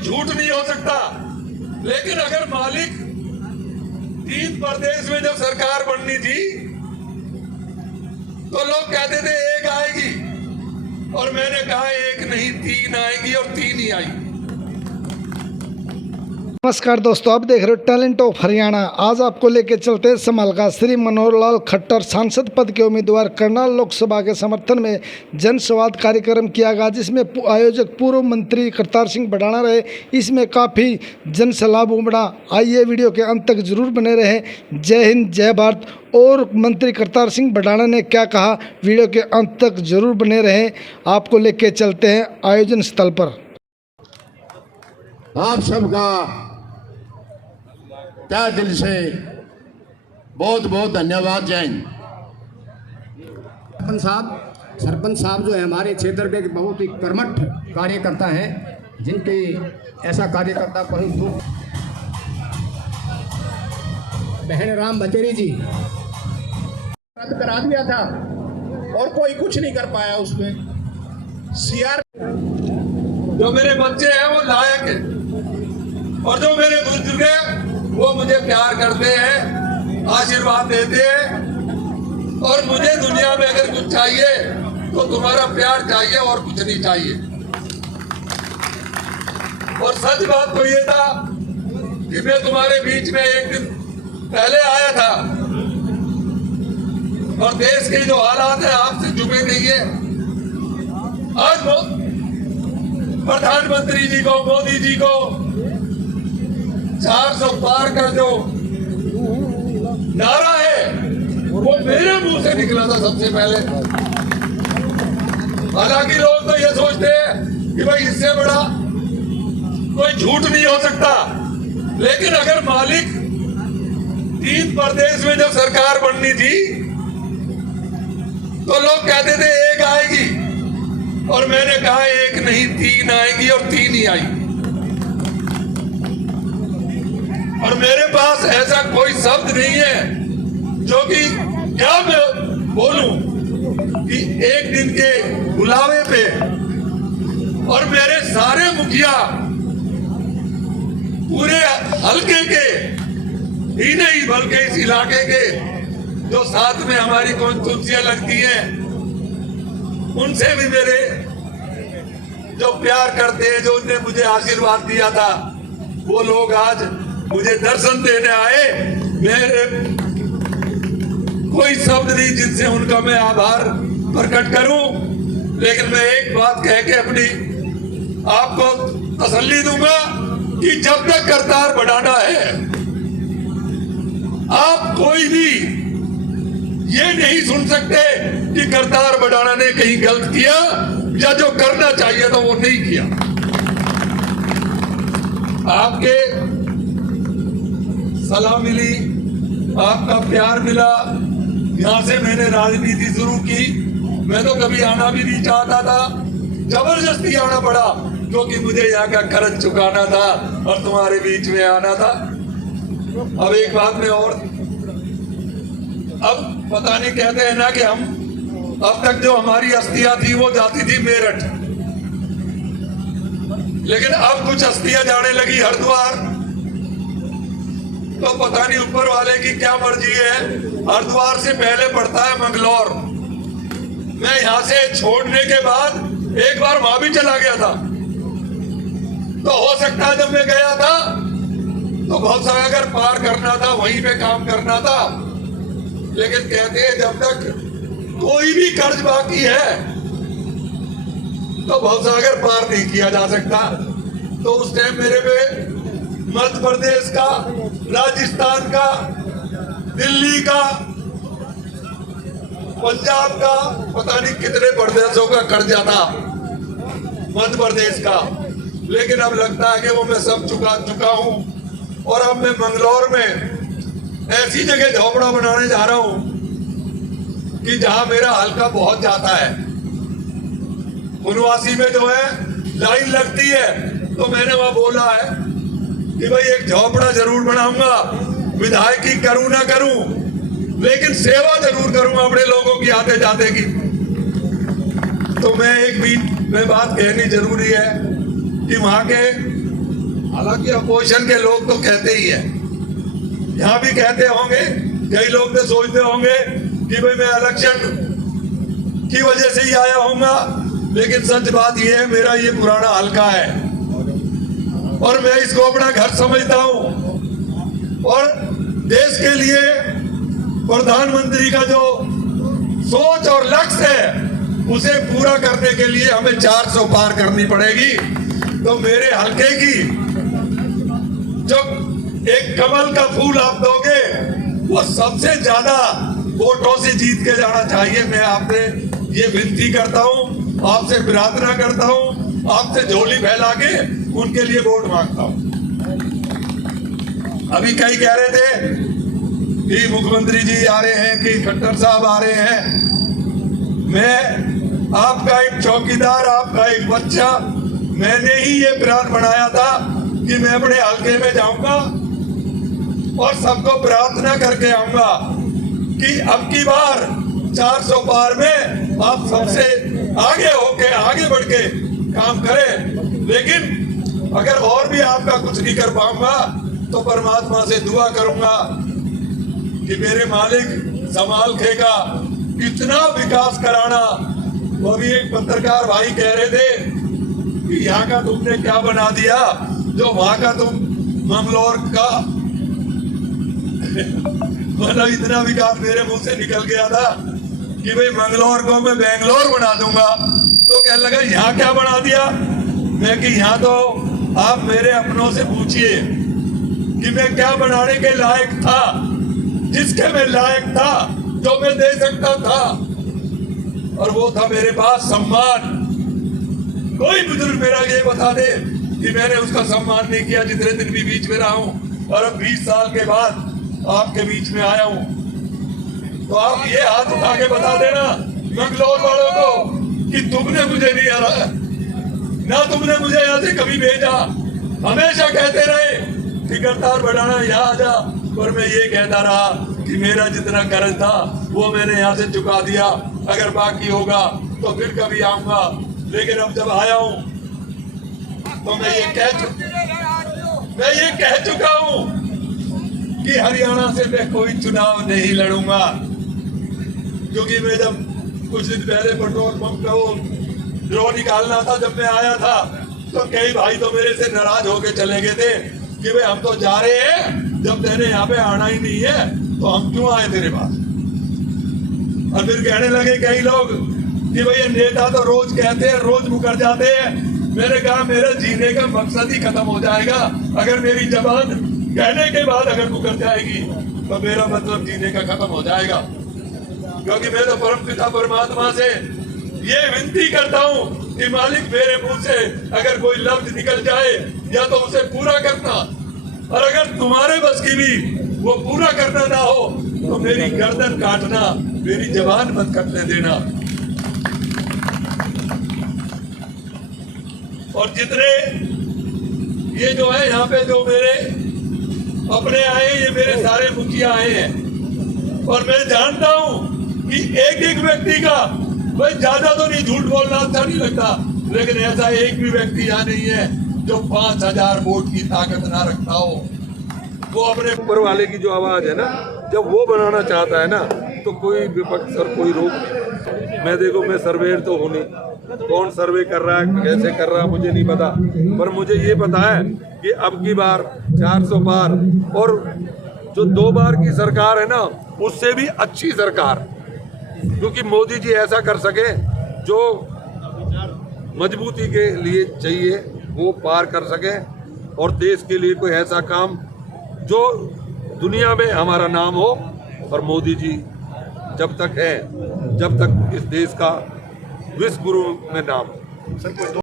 झूठ नहीं हो सकता। लेकिन अगर मालिक 3 प्रदेश में जब सरकार बननी थी तो लोग कहते थे 1 आएगी, और मैंने कहा 1 नहीं 3 आएगी, और 3 ही आई। नमस्कार दोस्तों, आप देख रहे हो टैलेंट ऑफ हरियाणा। आज आपको लेके चलते हैं समालका। श्री मनोहर लाल खट्टर सांसद पद के उम्मीदवार करनाल लोकसभा के समर्थन में जनसंवाद कार्यक्रम किया गया, जिसमें आयोजक पूर्व मंत्री करतार सिंह भड़ाना रहे। इसमें काफ़ी जन सलाह उमड़ा। आइए वीडियो के अंत तक जरूर बने रहें। जय हिंद, जय भारत। और मंत्री करतार सिंह भड़ाना ने क्या कहा, वीडियो के अंत तक जरूर बने रहें। आपको लेके चलते हैं आयोजन स्थल पर। आप सबका तहे दिल से बहुत बहुत धन्यवाद। जय हिंद। सरपंच साहब जो है हमारे क्षेत्र के बहुत ही कर्मठ कार्यकर्ता हैं, जिनके ऐसा कार्यकर्ता कोई दुख। बहन राम बचेरी जी रद्द करा दिया था और कोई कुछ नहीं कर पाया उसमें। सीआर जो मेरे बच्चे हैं वो लायक है, और जो मेरे बुजुर्ग हैं वो मुझे प्यार करते हैं, आशीर्वाद देते हैं। और मुझे दुनिया में अगर कुछ चाहिए तो तुम्हारा प्यार चाहिए, और कुछ नहीं चाहिए। और सच बात तो ये था कि मैं तुम्हारे बीच में एक दिन पहले आया था, और देश के जो हालात है आपसे जुड़े नहीं है। आज प्रधानमंत्री जी को, मोदी जी को 400 पार कर जो नारा है वो मेरे मुंह से निकला था सबसे पहले। हालांकि लोग तो ये सोचते हैं कि भाई इससे बड़ा कोई झूठ नहीं हो सकता। लेकिन अगर मालिक 3 प्रदेश में जब सरकार बननी थी तो लोग कहते थे 1 आएगी, और मैंने कहा 1 नहीं 3 आएगी, और 3 ही आई। और मेरे पास ऐसा कोई शब्द नहीं है जो कि क्या मैं बोलूं कि एक दिन के बुलावे पे और मेरे सारे मुखिया पूरे हल्के के ही नहीं बल्कि इस इलाके के जो साथ में हमारी कॉन्स्टिट्यूंसियां लगती हैं, उनसे भी मेरे जो प्यार करते हैं, जो उनने मुझे आशीर्वाद दिया था, वो लोग आज मुझे दर्शन देने आए। मेरे कोई शब्द नहीं जिनसे उनका मैं आभार प्रकट करूं। लेकिन मैं एक बात कह के अपनी आपको तसल्ली दूंगा कि जब तक करतार बढ़ाना है, आप कोई भी ये नहीं सुन सकते कि करतार बढ़ाना ने कहीं गलत किया, या जो करना चाहिए था वो नहीं किया। आपके सलाह मिली, आपका प्यार मिला, यहां से मैंने राजनीति शुरू की। मैं तो कभी आना भी नहीं चाहता था, जबरदस्ती आना पड़ा क्योंकि मुझे यहाँ का कर्ज चुकाना था और तुम्हारे बीच में आना था। अब एक बात में और, अब पता नहीं कहते हैं ना कि हम अब तक जो हमारी अस्थियां थी वो जाती थी मेरठ, लेकिन अब कुछ अस्थियां जाने लगी हरिद्वार। तो पता नहीं ऊपर वाले की क्या मर्जी है। हरिद्वार से पहले पड़ता है मंगलौर। मैं यहां से छोड़ने के बाद एक बार वहां भी चला गया था, तो हो सकता है जब मैं गया था तो बहुत सारा अगर पार करना था, वहीं पे काम करना था। लेकिन कहते हैं जब तक कोई भी कर्ज बाकी है तो बहुत सागर पार नहीं किया जा सकता। तो उस टाइम मेरे पे मध्य प्रदेश का, राजस्थान का, दिल्ली का, पंजाब का, पता नहीं कितने प्रदेशों का कर्जा था, मध्य प्रदेश का। लेकिन अब लगता है कि वो मैं सब चुका हूं। और अब मैं मंगलौर में ऐसी जगह झोपड़ा बनाने जा रहा हूं कि जहां मेरा हल्का बहुत जाता है। बनवासी में जो है लाइन लगती है, तो मैंने वहां बोला है कि भाई एक झोपड़ा जरूर बनाऊंगा, विधायकी करूं ना करूं, लेकिन सेवा जरूर करूंगा अपने लोगों की आते जाते की। तो मैं एक भी बात कहनी जरूरी है कि वहां के हालांकि अपोजिशन के लोग तो कहते ही है, यहाँ भी कहते होंगे, कई लोग तो सोचते होंगे कि भाई मैं इलेक्शन की वजह से ही आया हूँगा, लेकिन सच बात यह है मेरा ये पुराना हलका है और मैं इसको अपना घर समझता हूँ। और देश के लिए प्रधानमंत्री का जो सोच और लक्ष्य है उसे पूरा करने के लिए हमें 400 पार करनी पड़ेगी। तो मेरे हलके की जो एक कमल का फूल आप दोगे वो सबसे ज्यादा वोटों से जीत के जाना चाहिए। मैं आपसे ये विनती करता हूँ, आपसे प्रार्थना करता हूँ, आपसे झोली फैला के उनके लिए वोट मांगता हूँ। अभी कई कह रहे थे कि मुख्यमंत्री जी आ रहे हैं, कि खट्टर साहब आ रहे हैं। मैं आपका एक चौकीदार, आपका एक बच्चा, मैंने ही ये प्लान बनाया था कि मैं अपने हलके में जाऊंगा और सबको प्रार्थना करके आऊंगा कि अब की बार 400 पार में आप सबसे आगे होके, आगे बढ़ के काम करें। लेकिन अगर और भी आपका कुछ नहीं कर पाऊंगा तो परमात्मा से दुआ करूंगा कि मेरे मालिक संभाल खेगा। इतना विकास कराना, वो भी एक पत्रकार भाई कह रहे थे कि यहाँ का तुमने क्या बना दिया जो वहां का तुम मंगलौर का मतलब इतना विकास मेरे मुंह से निकल गया था कि भाई मंगलौर को मैं बेंगलोर बना दूंगा। तो कहने लगा यहाँ क्या बना दिया। मैं कि यहाँ तो आप मेरे अपनों से पूछिए कि मैं क्या बनाने के लायक था, जिसके मैं लायक था, जो मैं दे सकता था, और वो था मेरे पास सम्मान। कोई बुजुर्ग मेरा ये बता दे कि मैंने उसका सम्मान नहीं किया जितने दिन भी बीच में रहा हूं, और अब 20 साल के बाद आपके बीच में आया हूं। तो आप ये हाथ उठा के बता देना मंगलौर वालों को कि तुमने मुझे नहीं हराया, ना तुमने मुझे यहाँ से कभी भेजा। हमेशा कहते रहे कि करतार बढ़ाना यहाँ आ जा, और मैं ये कहता रहा कि मेरा जितना कर्ज था वो मैंने यहाँ से चुका दिया, अगर बाकी होगा तो फिर कभी आऊंगा। लेकिन अब जब आया हूं तो मैं ये कह चुका हूं कि हरियाणा से मैं कोई चुनाव नहीं लड़ूंगा, क्योंकि मैं जब कुछ दिन पहले पेट्रोल पंप का वो ड्रॉ निकालना था, जब मैं आया था तो कई भाई तो मेरे से नाराज होके चले गए थे कि भाई हम तो जा रहे हैं, जब तेरे यहाँ पे आना ही नहीं है तो हम क्यों आए तेरे पास। और फिर कहने लगे कई लोग कि भाई ये नेता तो रोज कहते हैं, रोज मुकर जाते हैं। मैंने कहा मेरा जीने का मकसद ही खत्म हो जाएगा अगर मेरी जबान कहने के बाद अगर मुकर जाएगी तो मेरा मतलब जीने का खत्म हो जाएगा। क्योंकि मैं तो परमपिता परमात्मा से ये विनती करता हूँ कि मालिक मेरे मुंह से अगर कोई लफ्ज निकल जाए या तो उसे पूरा करना, और अगर तुम्हारे बस की भी वो पूरा करना ना हो तो मेरी गर्दन काटना, मेरी जबान बंद करने देना। और जितने ये जो है यहाँ पे जो मेरे अपने आए, ये मेरे सारे मुखिया आए हैं, और मैं जानता हूँ कि एक एक व्यक्ति का, भाई ज्यादा तो नहीं, झूठ बोलना अच्छा नहीं लगता, लेकिन ऐसा एक भी व्यक्ति यहाँ नहीं है जो 5000 वोट की ताकत ना रखता हो। वो अपने ऊपर वाले की जो आवाज है ना, जब वो बनाना चाहता है ना तो कोई विपक्ष और कोई रोक नहीं। मैं देखो, मैं सर्वेयर तो हूँ नहीं, कौन सर्वे कर रहा है, कैसे कर रहा है मुझे नहीं पता, पर मुझे ये पता है कि अब की बार 400 पार, और जो 2 बार की सरकार है ना उससे भी अच्छी सरकार, क्योंकि मोदी जी ऐसा कर सके जो मजबूती के लिए चाहिए वो पार कर सके, और देश के लिए कोई ऐसा काम जो दुनिया में हमारा नाम हो। और मोदी जी जब तक है, जब तक इस देश का विश्व गुरु में नाम हो।